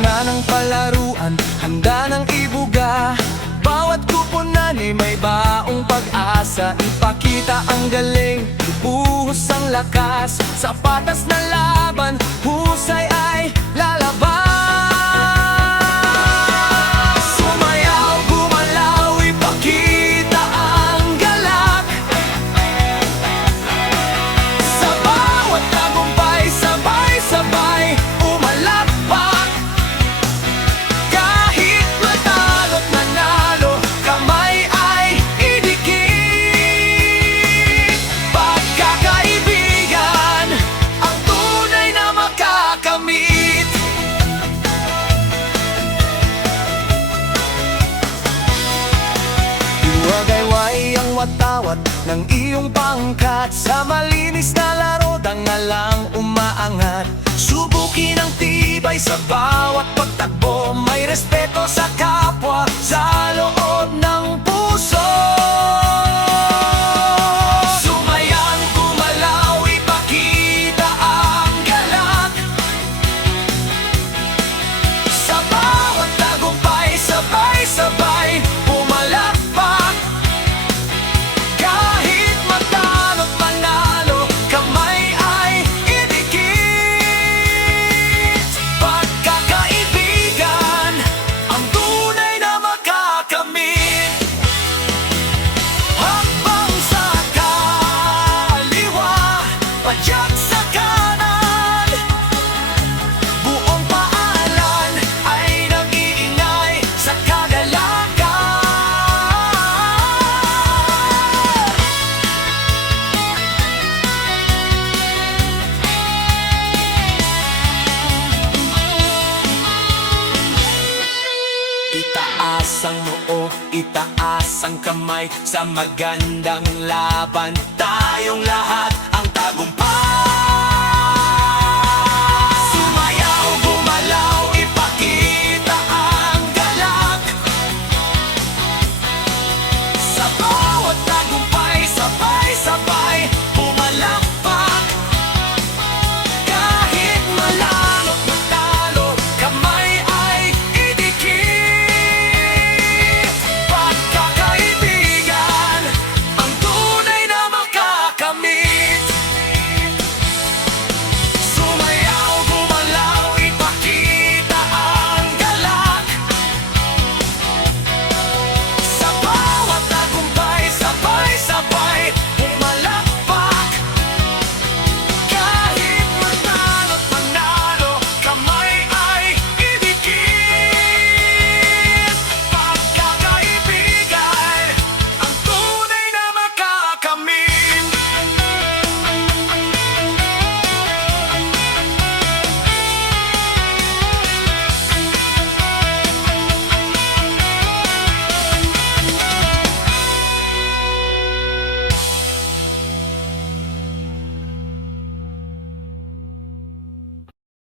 gitna ng palaruan, handa ng ibuga. Bawat kupunan ay may baong pag-asa. Ipakita ang galing, buhos ang lakas. Sa patas na laban, husay ay lalaban. Sumayaw, gumalaw, ipakita ang galak. Sa bawat tagumpay, sabay-sabay umalakpak. Kahit matalo't manalo, kamay ay idikit. Pagkakaibigan, ang tunay na makakamit. Iwagayway ang watawat ng iyong pangkat. Sa malinis na laro, dangalang umaangat. Subukin ang tibay sa bawat pagtakbo. May respeto sa kapwa, sa loob ng puso. Sumayang, gumalaw, ipakita ang galak. Sa bawat tagumpay, sabay-sabay pumalakpak. Kahit matalo't manalo, kamay ay idikit. Pagkakaibigan, ang tunay na makakamit. Hakbang sa kaliwa, padyak sa kanan. Buong paalan ay nag-iingay sa kagalakan. Itaas ang noo, itaas ang kamay. Sa magandang laban, tayong lahat ang tagumpay.